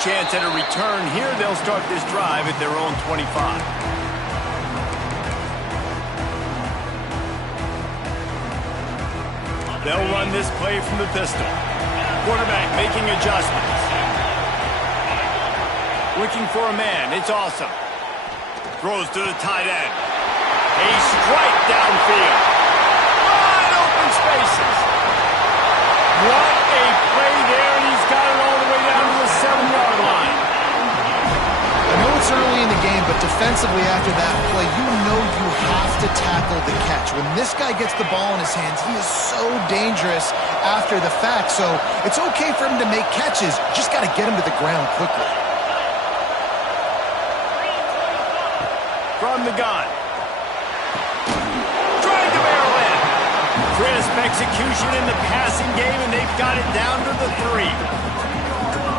chance at a return here. They'll start this drive at their own 25. They'll run this play from the pistol. Quarterback making adjustments. Looking for a man. It's awesome. Throws to the tight end. A strike downfield. Wide open spaces. What a play there, and he's got it all the way down to the 7-yard line. I know it's early in the game, but defensively after that play, you know you have to tackle the catch. When this guy gets the ball in his hands, he is so dangerous after the fact. So it's okay for him to make catches. You just got to get him to the ground quickly. From the gun. Trying to barrel in. Crisp execution in the passing game, and they've got it down to the 3.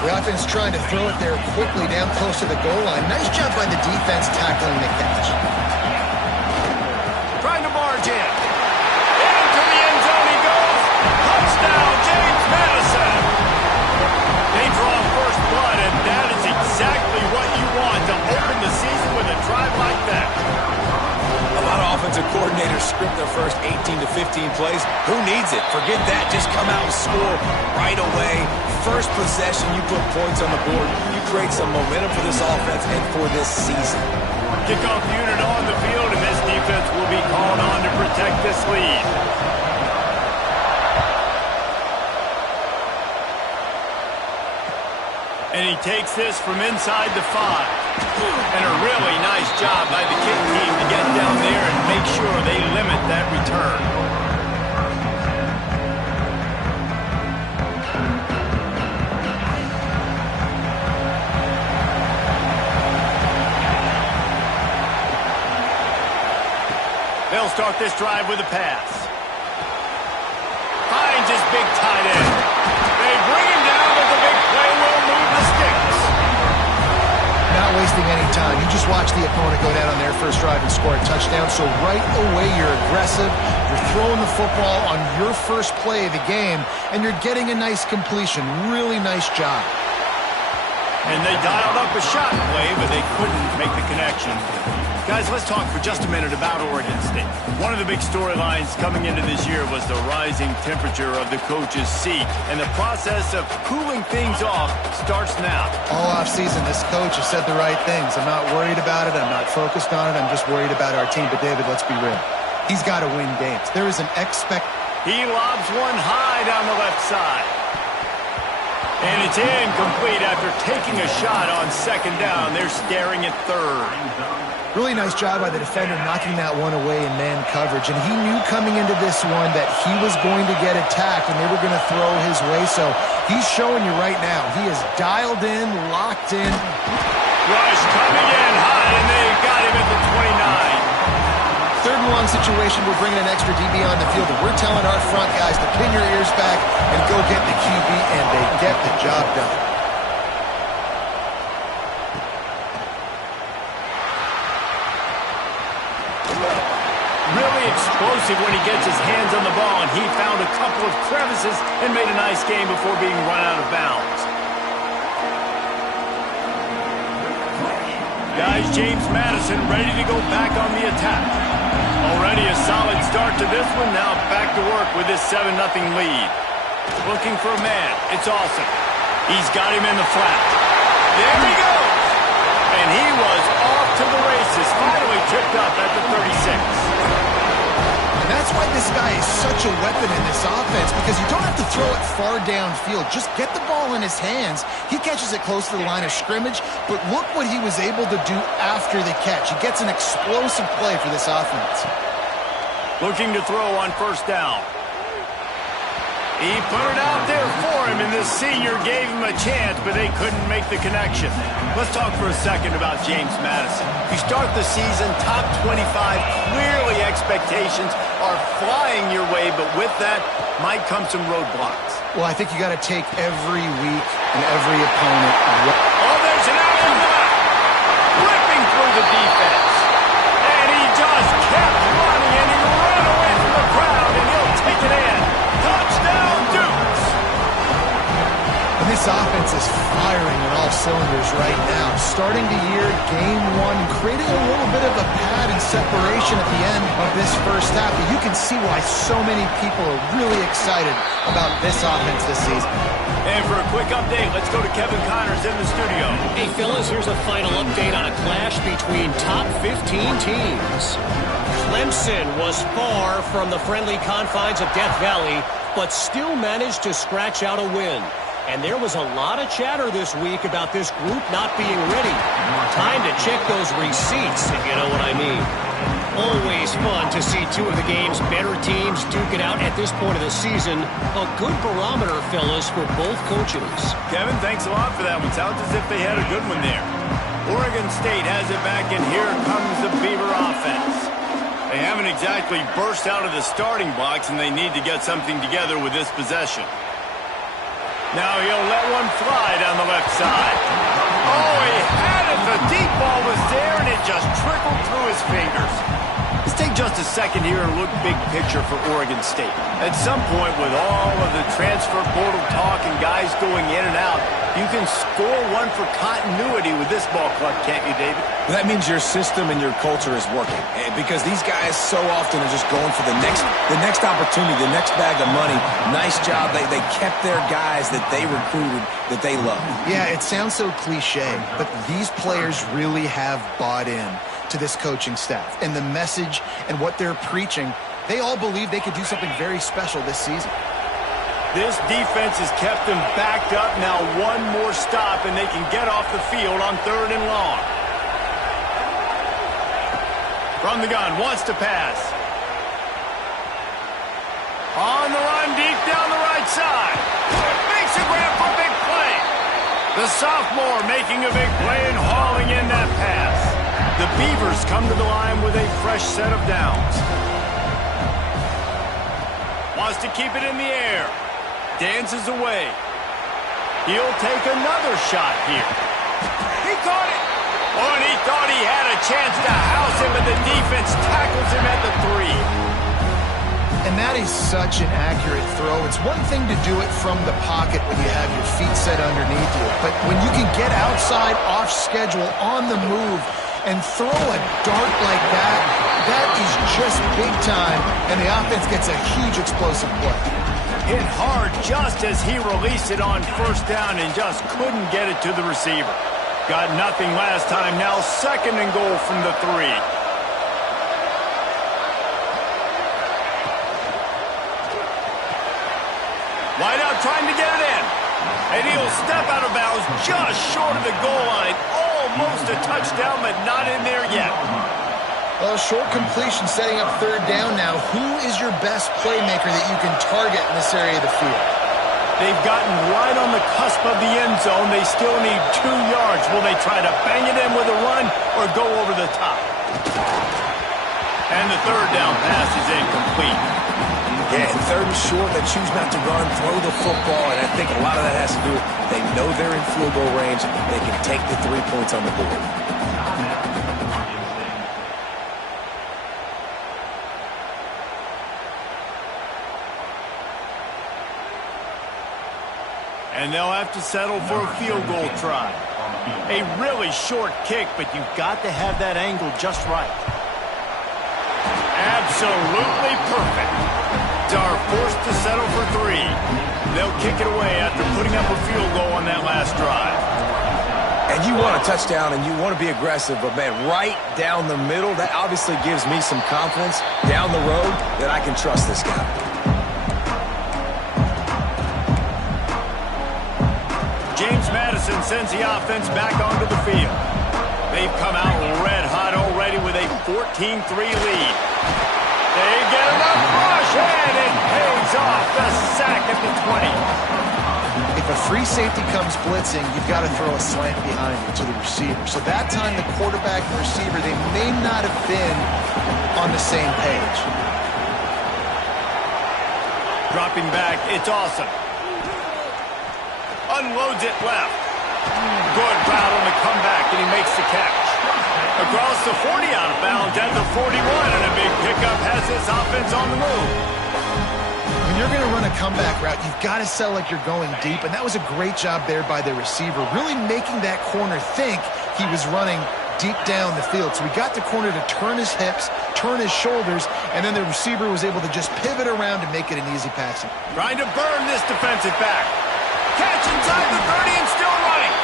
The offense trying to throw it there quickly down close to the goal line. Nice job by the defense tackling the catch. Trying to barge in. Into the end zone he goes. Touchdown, James Madison. They draw first blood, and that is exactly what you want to open the season with a drive like that. A lot of offensive coordinators script their first 18 to 15 plays. Who needs it? Forget that. Just come out and score right away. First possession, you put points on the board. You create some momentum for this offense and for this season. Kickoff unit on the field, and this defense will be called on to protect this lead. And he takes this from inside the 5. And a really nice job by the kick team to get down there and make sure they limit that return. They'll start this drive with a pass. Finds his big tight end. They bring him down, but the big play will move the sticks. Not wasting any time. You just watch the opponent go down on their first drive and score a touchdown. So right away, you're aggressive. You're throwing the football on your first play of the game, and you're getting a nice completion. Really nice job. And they dialed up a shot play, but they couldn't make the connection. Guys, let's talk for just a minute about Oregon State. One of the big storylines coming into this year was the rising temperature of the coach's seat, and the process of cooling things off starts now. All offseason, this coach has said the right things. I'm not worried about it. I'm not focused on it. I'm just worried about our team. But, David, let's be real. He's got to win games. There is an He lobs one high down the left side. And it's incomplete after taking a shot on second down. They're staring at third. Really nice job by the defender knocking that one away in man coverage. And he knew coming into this one that he was going to get attacked and they were going to throw his way. So he's showing you right now. He is dialed in, locked in. Rush coming in high, and they got him at the 29. Third and long situation. We're bringing an extra DB on the field. And we're telling our front guys to pin your ears back and go get the QB, and they get the job done. Really explosive when he gets his hands on the ball, and he found a couple of crevices and made a nice game before being run out of bounds. Guys, James Madison ready to go back on the attack. Already a solid start to this one. Now back to work with this 7-0 lead. Looking for a man. It's awesome. He's got him in the flat. There he goes. And he was off to the races. Finally tripped up at the 36. And that's why this guy is such a weapon in this offense, because you don't have to throw it far downfield. Just get the ball in his hands. He catches it close to the line of scrimmage, but look what he was able to do after the catch. He gets an explosive play for this offense. Looking to throw on first down. He put it out there for him, and the senior gave him a chance, but they couldn't make the connection. Let's talk for a second about James Madison. You start the season top 25. Clearly expectations are flying your way, but with that might come some roadblocks. Well, I think you got to take every week and every opponent. Oh, there's an out in the back. Ripping through the defense. And he just kept running, and he ran away from the crowd, and he'll take it in. Touchdown, Dukes! And this offense is firing on all starting the year, game one, creating a little bit of a pad and separation at the end of this first half. But you can see why so many people are really excited about this offense this season. And for a quick update, let's go to Kevin Connors in the studio. Hey, fellas, here's a final update on a clash between top 15 teams. Clemson was far from the friendly confines of Death Valley, but still managed to scratch out a win. And there was a lot of chatter this week about this group not being ready. Time to check those receipts, if you know what I mean. Always fun to see two of the game's better teams duke it out at this point of the season. A good barometer, fellas, for both coaches. Kevin, thanks a lot for that one. Sounds as if they had a good one there. Oregon State has it back, and here comes the Beaver offense. They haven't exactly burst out of the starting blocks, and they need to get something together with this possession. Now he'll let one fly down the left side. Oh, he had it. The deep ball was there, and it just trickled through his fingers. Let's take just a second here and look big picture for Oregon State. At some point, with all of the transfer portal talk and guys going in and out, you can score one for continuity with this ball club, can't you, David? Well, that means your system and your culture is working. Because these guys so often are just going for the next opportunity, the next bag of money. Nice job. They kept their guys that they recruited, that they love. Yeah, it sounds so cliche, but these players really have bought in to this coaching staff. And the message and what they're preaching, they all believe they could do something very special this season. This defense has kept them backed up. Now one more stop, and they can get off the field on 3rd and long. From the gun, wants to pass. On the run, deep down the right side. Makes a grab for a big play. The sophomore making a big play and hauling in that pass. The Beavers come to the line with a fresh set of downs. Wants to keep it in the air. Dances away. He'll take another shot here. He caught it. Oh, and he thought he had a chance to house him, but the defense tackles him at the 3. And that is such an accurate throw. It's one thing to do it from the pocket when you have your feet set underneath you, but when you can get outside, off schedule, on the move, and throw a dart like that, that is just big time, and the offense gets a huge explosive play. Hit hard just as he released it on 1st down and just couldn't get it to the receiver. Got nothing last time, now 2nd and goal from the 3. Wide out trying to get it in. And he'll step out of bounds just short of the goal line. Almost a touchdown, but not in there yet. Well, short completion setting up 3rd down now. Who is your best playmaker that you can target in this area of the field? They've gotten right on the cusp of the end zone. They still need 2 yards. Will they try to bang it in with a run or go over the top? And the 3rd down pass is incomplete. Yeah, 3rd and short, they choose not to run, throw the football, and I think a lot of that has to do with they know they're in field goal range. They can take the 3 points on the board. And they'll have to settle for a field goal try. A really short kick, but you've got to have that angle just right. Absolutely perfect. Are forced to settle for 3. They'll kick it away after putting up a field goal on that last drive. And you want a touchdown and you want to be aggressive, but man, right down the middle, that obviously gives me some confidence down the road that I can trust this guy. James Madison sends the offense back onto the field. They've come out red hot already with a 14-3 lead. They get enough rush, and it pays off the sack at the 20. If a free safety comes blitzing, you've got to throw a slant behind it to the receiver. So that time, the quarterback and receiver, they may not have been on the same page. Dropping back, it's awesome. Unloads it left. Good route on the comeback, and he makes the catch. Across the 40 out of bounds at the 41, and a big pickup has this offense on the move. When you're going to run a comeback route, you've got to sell like you're going deep, and that was a great job there by the receiver, really making that corner think he was running deep down the field. So he got the corner to turn his hips, turn his shoulders, and then the receiver was able to just pivot around and make it an easy passing. Trying to burn this defensive back. Catch inside the 30 and still running.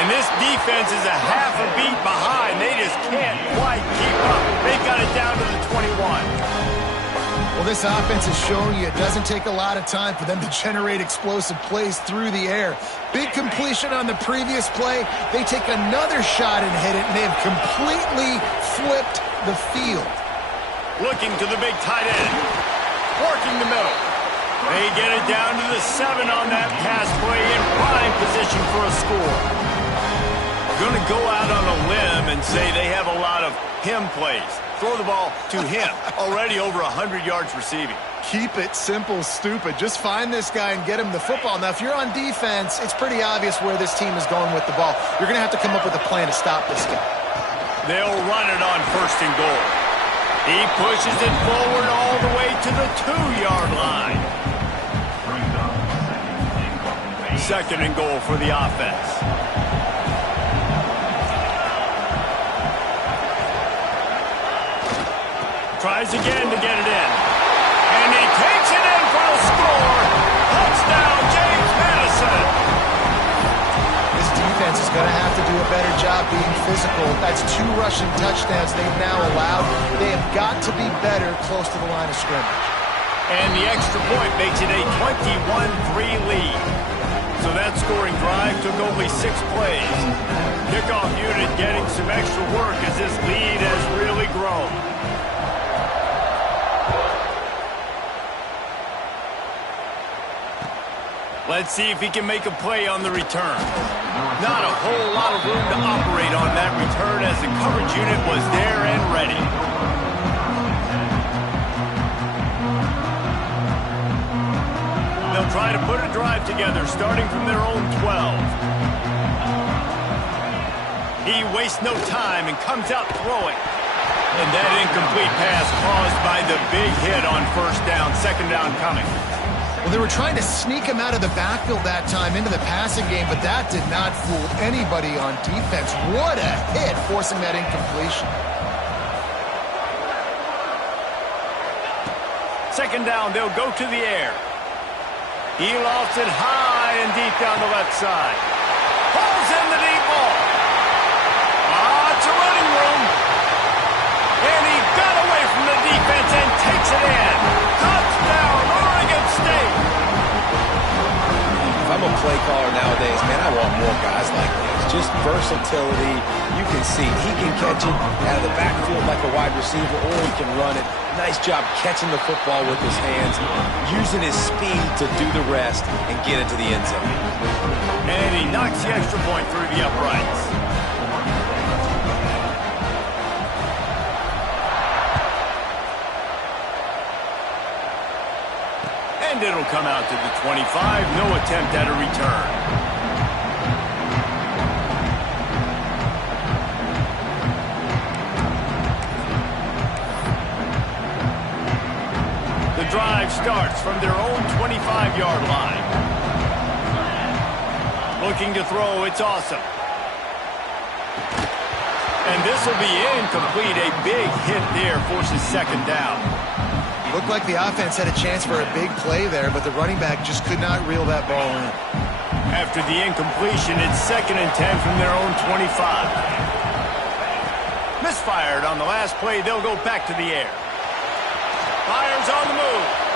And this defense is a half a beat behind. They just can't quite keep up. They've got it down to the 21. Well, this offense is showing you it doesn't take a lot of time for them to generate explosive plays through the air. Big completion on the previous play. They take another shot and hit it, and they have completely flipped the field. Looking to the big tight end. Working the middle. They get it down to the 7 on that pass play in prime position for a score. Going to go out on a limb and say they have a lot of him plays. Throw the ball to him. Already over 100 yards receiving. Keep it simple, stupid. Just find this guy and get him the football. Now, if you're on defense, it's pretty obvious where this team is going with the ball. You're going to have to come up with a plan to stop this guy. They'll run it on 1st and goal. He pushes it forward all the way to the 2-yard line. 2nd and goal for the offense. Tries again to get it in. And he takes it in for the score. Touchdown, James Madison. This defense is going to have to do a better job being physical. That's 2 rushing touchdowns they've now allowed. They have got to be better close to the line of scrimmage. And the extra point makes it a 21-3 lead. So that scoring drive took only 6 plays. Kickoff unit getting some extra work as this lead has really grown. Let's see if he can make a play on the return. Not a whole lot of room to operate on that return as the coverage unit was there and ready. They'll try to put a drive together starting from their own 12. He wastes no time and comes out throwing. And that incomplete pass caused by the big hit on 1st down, 2nd down coming. Well, they were trying to sneak him out of the backfield that time into the passing game, but that did not fool anybody on defense. What a hit, forcing that incompletion. 2nd down, they'll go to the air. He lofts it high and deep down the left side. Pulls in the deep ball. It's a running room. And he got away from the defense and takes it in. Touchdown, Oregon State. If I'm a play caller nowadays, man, I want more guys like this. Just versatility. You can see he can catch it out of the backfield like a wide receiver, or he can run it. Nice job catching the football with his hands, using his speed to do the rest and get into the end zone. And he knocks the extra point through the uprights. And it'll come out to the 25. No attempt at a return. The drive starts from their own 25-yard line. Looking to throw, it's awesome. And this will be incomplete. A big hit there forces 2nd down. Looked like the offense had a chance for a big play there, but the running back just could not reel that ball in. After the incompletion, it's 2nd and 10 from their own 25. Misfired on the last play. They'll go back to the air. Fires on the move.